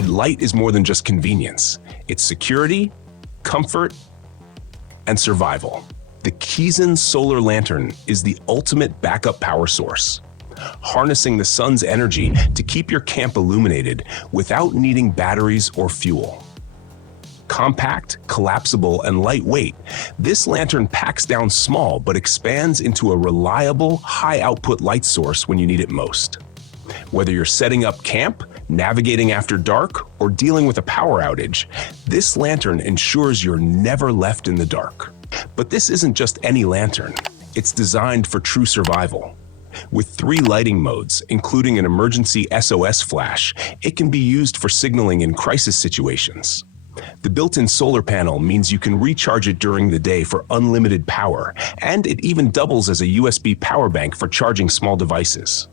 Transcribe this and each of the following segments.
Unlimited, light is more than just convenience. It's security, comfort, and survival. The Kizen solar lantern is the ultimate backup power source, harnessing the sun's energy to keep your camp illuminated without needing batteries or fuel. Compact, collapsible, and lightweight, this lantern packs down small but expands into a reliable, high-output light source when you need it most. Whether you're setting up camp, navigating after dark, or dealing with a power outage, this lantern ensures you're never left in the dark. But this isn't just any lantern. It's designed for true survival. With 3 lighting modes, including an emergency SOS flash, it can be used for signaling in crisis situations. The built-in solar panel means you can recharge it during the day for unlimited power, and it even doubles as a USB power bank for charging small devices.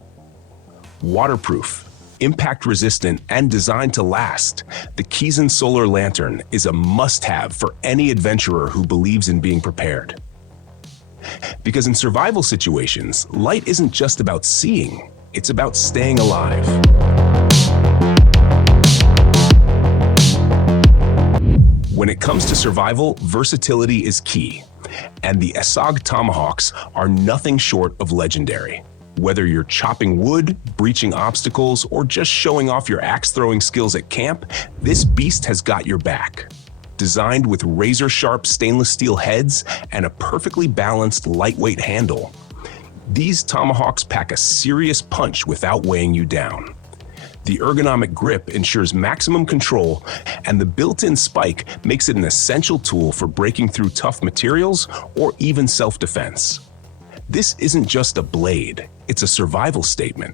Waterproof, impact-resistant, and designed to last, the Kizen solar lantern is a must-have for any adventurer who believes in being prepared. Because in survival situations, light isn't just about seeing, it's about staying alive. When it comes to survival, versatility is key, and the AZENGEAR TOMAHAWKS are nothing short of legendary. Whether you're chopping wood, breaching obstacles, or just showing off your axe-throwing skills at camp, this beast has got your back. Designed with razor-sharp stainless steel heads and a perfectly balanced lightweight handle, these tomahawks pack a serious punch without weighing you down. The ergonomic grip ensures maximum control, and the built-in spike makes it an essential tool for breaking through tough materials or even self-defense. This isn't just a blade, it's a survival statement.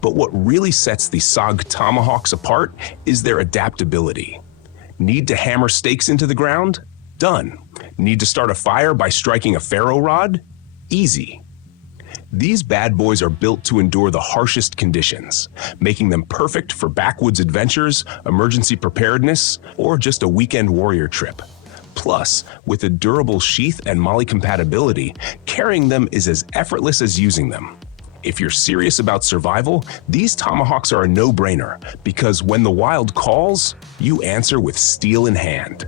But what really sets the AZENGEAR TOMAHAWKS apart is their adaptability. Need to hammer stakes into the ground? Done. Need to start a fire by striking a ferro rod? Easy. These bad boys are built to endure the harshest conditions, making them perfect for backwoods adventures, emergency preparedness, or just a weekend warrior trip. Plus, with a durable sheath and MOLLE compatibility, carrying them is as effortless as using them. If you're serious about survival, these tomahawks are a no-brainer, because when the wild calls, you answer with steel in hand.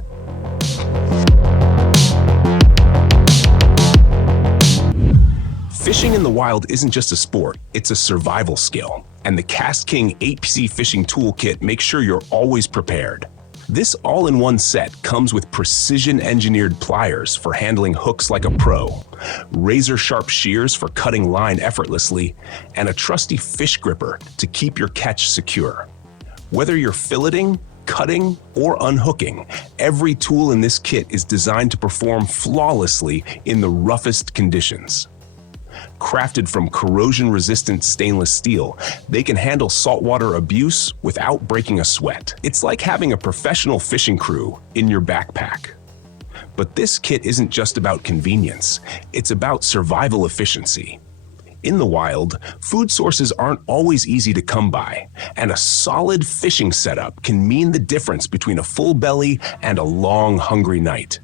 Fishing in the wild isn't just a sport, it's a survival skill. And the KastKing 8PC fishing toolkit makes sure you're always prepared. This all-in-one set comes with precision-engineered pliers for handling hooks like a pro, razor-sharp shears for cutting line effortlessly, and a trusty fish gripper to keep your catch secure. Whether you're filleting, cutting, or unhooking, every tool in this kit is designed to perform flawlessly in the roughest conditions. Crafted from corrosion-resistant stainless steel, they can handle saltwater abuse without breaking a sweat. It's like having a professional fishing crew in your backpack. But this kit isn't just about convenience, it's about survival efficiency. In the wild, food sources aren't always easy to come by, and a solid fishing setup can mean the difference between a full belly and a long, hungry night.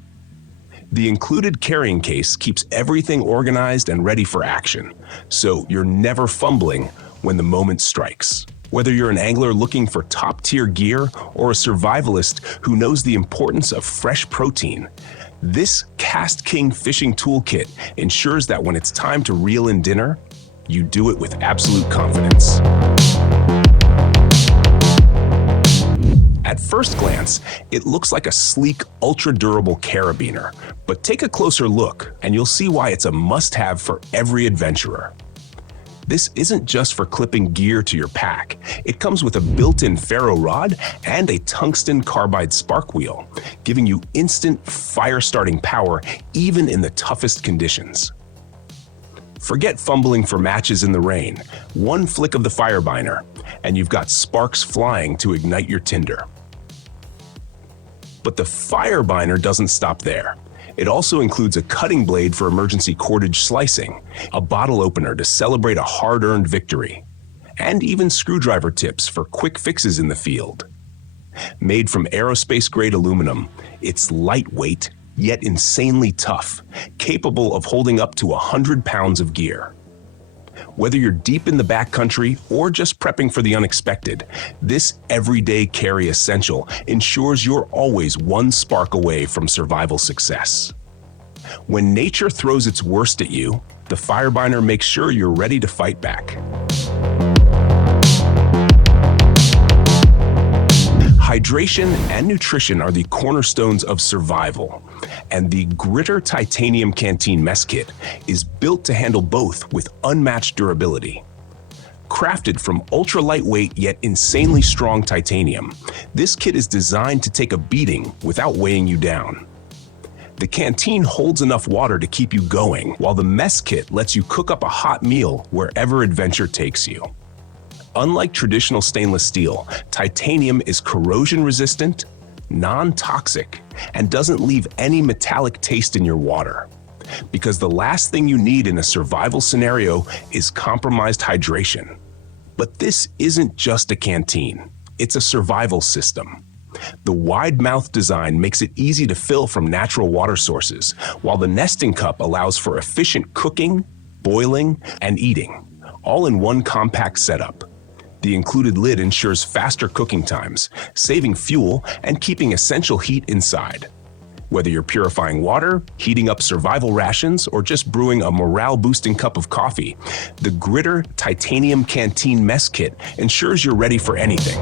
The included carrying case keeps everything organized and ready for action, so you're never fumbling when the moment strikes. Whether you're an angler looking for top-tier gear or a survivalist who knows the importance of fresh protein, this KastKing fishing toolkit ensures that when it's time to reel in dinner, you do it with absolute confidence. At first glance, it looks like a sleek, ultra-durable carabiner, but take a closer look and you'll see why it's a must-have for every adventurer. This isn't just for clipping gear to your pack. It comes with a built-in ferro rod and a tungsten carbide spark wheel, giving you instant fire-starting power even in the toughest conditions. Forget fumbling for matches in the rain. One flick of the FireBiner, and you've got sparks flying to ignite your tinder. But the FireBiner doesn't stop there. It also includes a cutting blade for emergency cordage slicing, a bottle opener to celebrate a hard-earned victory, and even screwdriver tips for quick fixes in the field. Made from aerospace-grade aluminum, it's lightweight, yet insanely tough, capable of holding up to 100 pounds of gear. Whether you're deep in the backcountry or just prepping for the unexpected, this everyday carry essential ensures you're always one spark away from survival success. When nature throws its worst at you, the FireBiner makes sure you're ready to fight back. Hydration and nutrition are the cornerstones of survival, and the Gritr Titanium Canteen Mess Kit is built to handle both with unmatched durability. Crafted from ultra-lightweight yet insanely strong titanium, this kit is designed to take a beating without weighing you down. The canteen holds enough water to keep you going, while the mess kit lets you cook up a hot meal wherever adventure takes you. Unlike traditional stainless steel, titanium is corrosion-resistant, non-toxic, and doesn't leave any metallic taste in your water. Because the last thing you need in a survival scenario is compromised hydration. But this isn't just a canteen, it's a survival system. The wide-mouth design makes it easy to fill from natural water sources, while the nesting cup allows for efficient cooking, boiling, and eating, all in one compact setup. The included lid ensures faster cooking times, saving fuel and keeping essential heat inside. Whether you're purifying water, heating up survival rations, or just brewing a morale-boosting cup of coffee, the Gritr Titanium Canteen Mess Kit ensures you're ready for anything.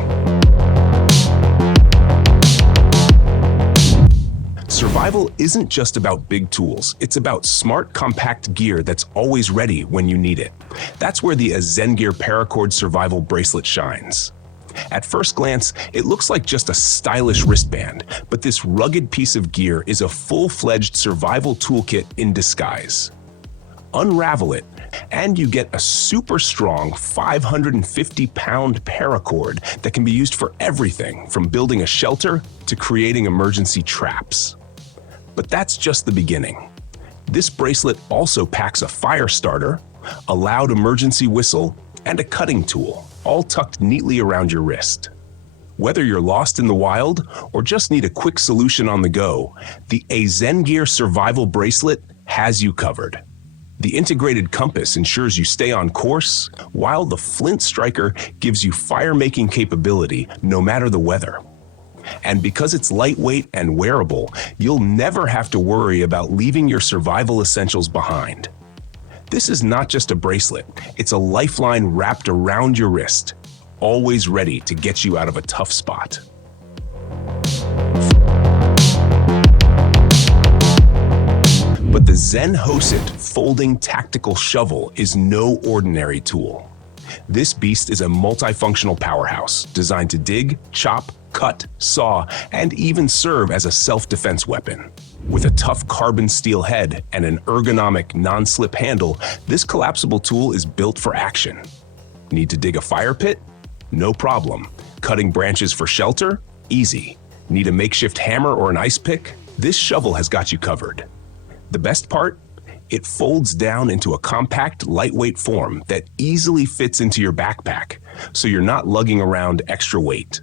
Survival isn't just about big tools, it's about smart, compact gear that's always ready when you need it. That's where the AZENGEAR PARACORD Survival Bracelet shines. At first glance, it looks like just a stylish wristband, but this rugged piece of gear is a full-fledged survival toolkit in disguise. Unravel it, and you get a super strong 550-pound paracord that can be used for everything from building a shelter to creating emergency traps. But that's just the beginning. This bracelet also packs a fire starter, a loud emergency whistle, and a cutting tool, all tucked neatly around your wrist. Whether you're lost in the wild or just need a quick solution on the go, the AZENGEAR Survival Bracelet has you covered. The integrated compass ensures you stay on course, while the Flint Striker gives you fire-making capability no matter the weather. And because it's lightweight and wearable, you'll never have to worry about leaving your survival essentials behind. This is not just a bracelet, it's a lifeline wrapped around your wrist, always ready to get you out of a tough spot. But the Zenhosit folding tactical shovel is no ordinary tool. This beast is a multifunctional powerhouse designed to dig, chop, cut, saw, and even serve as a self-defense weapon. With a tough carbon steel head and an ergonomic non-slip handle, this collapsible tool is built for action. Need to dig a fire pit? No problem. Cutting branches for shelter? Easy. Need a makeshift hammer or an ice pick? This shovel has got you covered. The best part? It folds down into a compact, lightweight form that easily fits into your backpack, so you're not lugging around extra weight.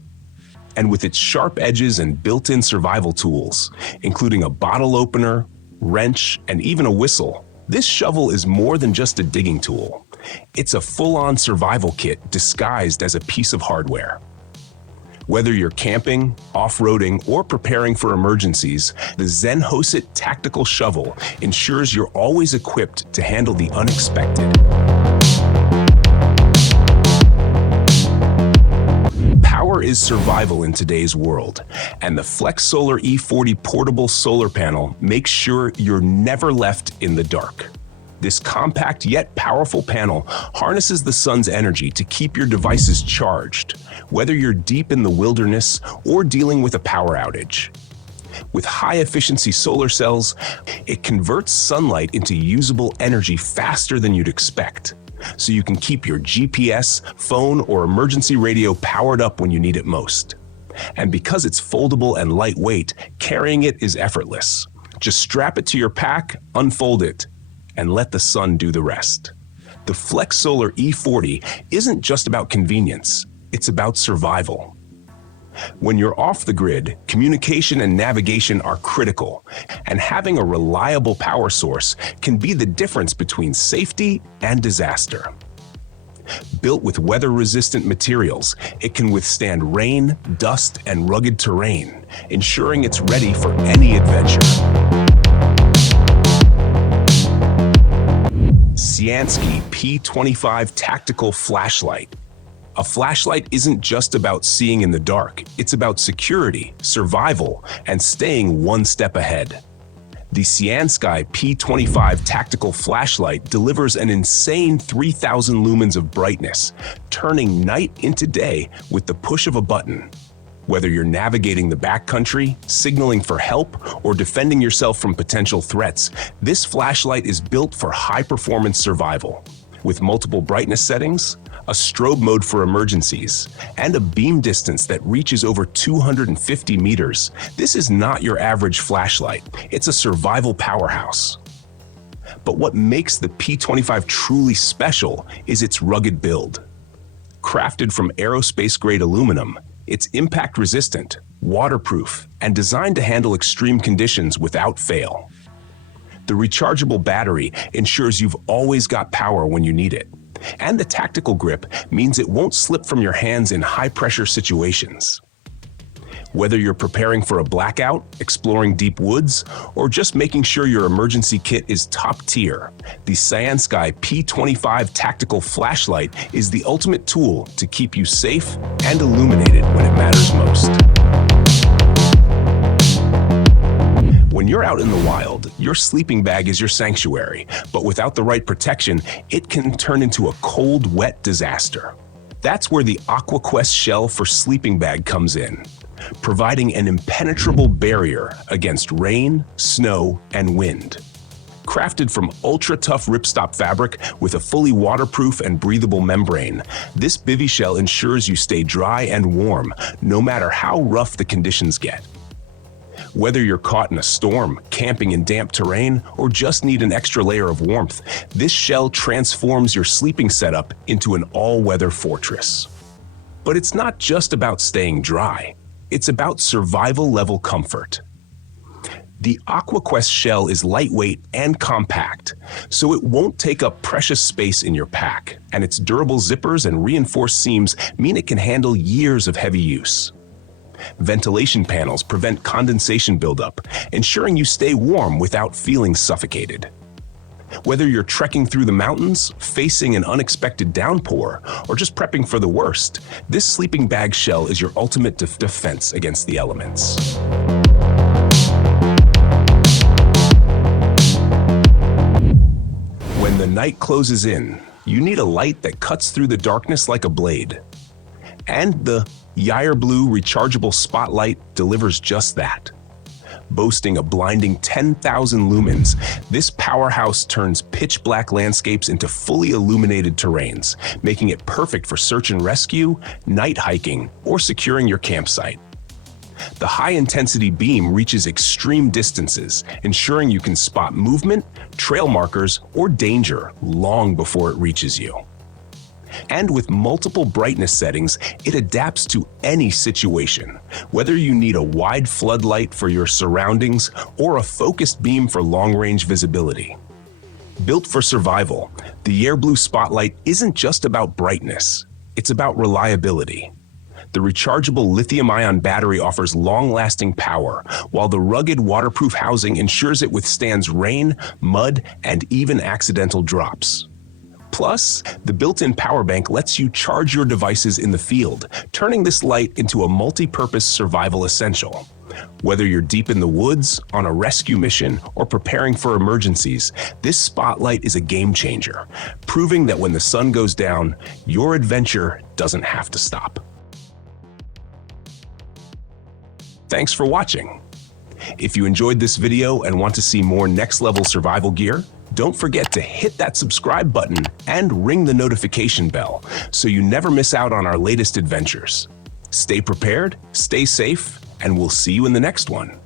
And with its sharp edges and built-in survival tools, including a bottle opener, wrench, and even a whistle, this shovel is more than just a digging tool. It's a full-on survival kit disguised as a piece of hardware. Whether you're camping, off-roading, or preparing for emergencies, the Zenhosit tactical shovel ensures you're always equipped to handle the unexpected. Power is survival in today's world, and the FlexSolar E40 portable solar panel makes sure you're never left in the dark. This compact yet powerful panel harnesses the sun's energy to keep your devices charged, whether you're deep in the wilderness or dealing with a power outage. With high-efficiency solar cells, it converts sunlight into usable energy faster than you'd expect, so you can keep your GPS, phone, or emergency radio powered up when you need it most. And because it's foldable and lightweight, carrying it is effortless. Just strap it to your pack, unfold it, and let the sun do the rest. The FlexSolar E40 isn't just about convenience, it's about survival. When you're off the grid, communication and navigation are critical, and having a reliable power source can be the difference between safety and disaster. Built with weather-resistant materials, it can withstand rain, dust, and rugged terrain, ensuring it's ready for any adventure. Cyansky P25 Tactical Flashlight. A flashlight isn't just about seeing in the dark, it's about security, survival, and staying one step ahead. The Cyansky P25 Tactical Flashlight delivers an insane 3,000 lumens of brightness, turning night into day with the push of a button. Whether you're navigating the backcountry, signaling for help, or defending yourself from potential threats, this flashlight is built for high-performance survival. With multiple brightness settings, a strobe mode for emergencies, and a beam distance that reaches over 250 meters, this is not your average flashlight. It's a survival powerhouse. But what makes the P25 truly special is its rugged build. Crafted from aerospace-grade aluminum, it's impact-resistant, waterproof, and designed to handle extreme conditions without fail. The rechargeable battery ensures you've always got power when you need it. And the tactical grip means it won't slip from your hands in high-pressure situations. Whether you're preparing for a blackout, exploring deep woods, or just making sure your emergency kit is top tier, the Cyansky P25 Tactical Flashlight is the ultimate tool to keep you safe and illuminated when it matters most. When you're out in the wild, your sleeping bag is your sanctuary, but without the right protection, it can turn into a cold, wet disaster. That's where the AquaQuest shell for sleeping bag comes in, providing an impenetrable barrier against rain, snow, and wind. Crafted from ultra-tough ripstop fabric with a fully waterproof and breathable membrane, this bivy shell ensures you stay dry and warm, no matter how rough the conditions get. Whether you're caught in a storm, camping in damp terrain, or just need an extra layer of warmth, this shell transforms your sleeping setup into an all-weather fortress. But it's not just about staying dry. It's about survival-level comfort. The AquaQuest shell is lightweight and compact, so it won't take up precious space in your pack, and its durable zippers and reinforced seams mean it can handle years of heavy use. Ventilation panels prevent condensation buildup, ensuring you stay warm without feeling suffocated. Whether you're trekking through the mountains, facing an unexpected downpour, or just prepping for the worst, this sleeping bag shell is your ultimate defense against the elements. When the night closes in, you need a light that cuts through the darkness like a blade. And the YierBlue rechargeable spotlight delivers just that. Boasting a blinding 10,000 lumens, this powerhouse turns pitch-black landscapes into fully illuminated terrains, making it perfect for search and rescue, night hiking, or securing your campsite. The high-intensity beam reaches extreme distances, ensuring you can spot movement, trail markers, or danger long before it reaches you. And with multiple brightness settings, it adapts to any situation, whether you need a wide floodlight for your surroundings or a focused beam for long-range visibility. Built for survival, the YierBlue Spotlight isn't just about brightness, it's about reliability. The rechargeable lithium-ion battery offers long-lasting power, while the rugged waterproof housing ensures it withstands rain, mud, and even accidental drops. Plus, the built-in power bank lets you charge your devices in the field, turning this light into a multi-purpose survival essential. Whether you're deep in the woods, on a rescue mission, or preparing for emergencies, this spotlight is a game changer, proving that when the sun goes down, your adventure doesn't have to stop. Thanks for watching. If you enjoyed this video and want to see more next-level survival gear, don't forget to hit that subscribe button and ring the notification bell so you never miss out on our latest adventures. Stay prepared, stay safe, and we'll see you in the next one.